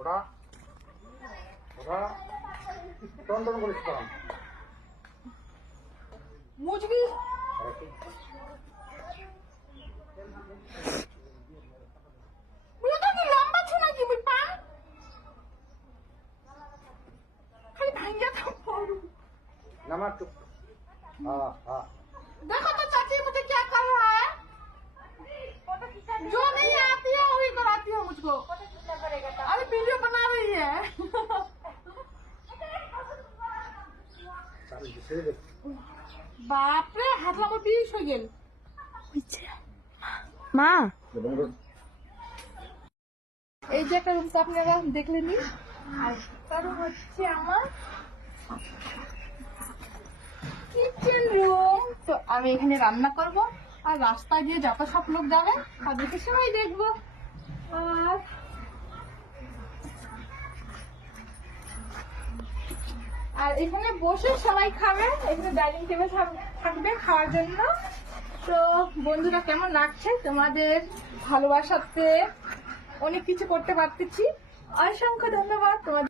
돌아. 돌아. 던던 거리 사람 무지개 무더기 람바 쳐나지 물빵 칼 당겨 다 버려 남아 쭉아아. 내가 또 বাপরে হাত লাগো বিষ হয়ে গেল। মা। এই যে একটা রুম আপনারা দেখলেনি আর হচ্ছে আমার কিচেন রুম তো আমি এখানে রান্না করব আর রাস্তায় দিয়ে যত সব লোক যাবে তাদেরকে সবাই দেখব। আর আর এখানে বসে সবাই খাবে, এখানে ডাইনিং টেবিল থাকবে খাওয়ার জন্য। তো বন্ধুরা, কেমন লাগছে? তোমাদের ভালোবাসাতে অনেক কিছু করতে পারতেছি। অসংখ্য ধন্যবাদ তোমাদের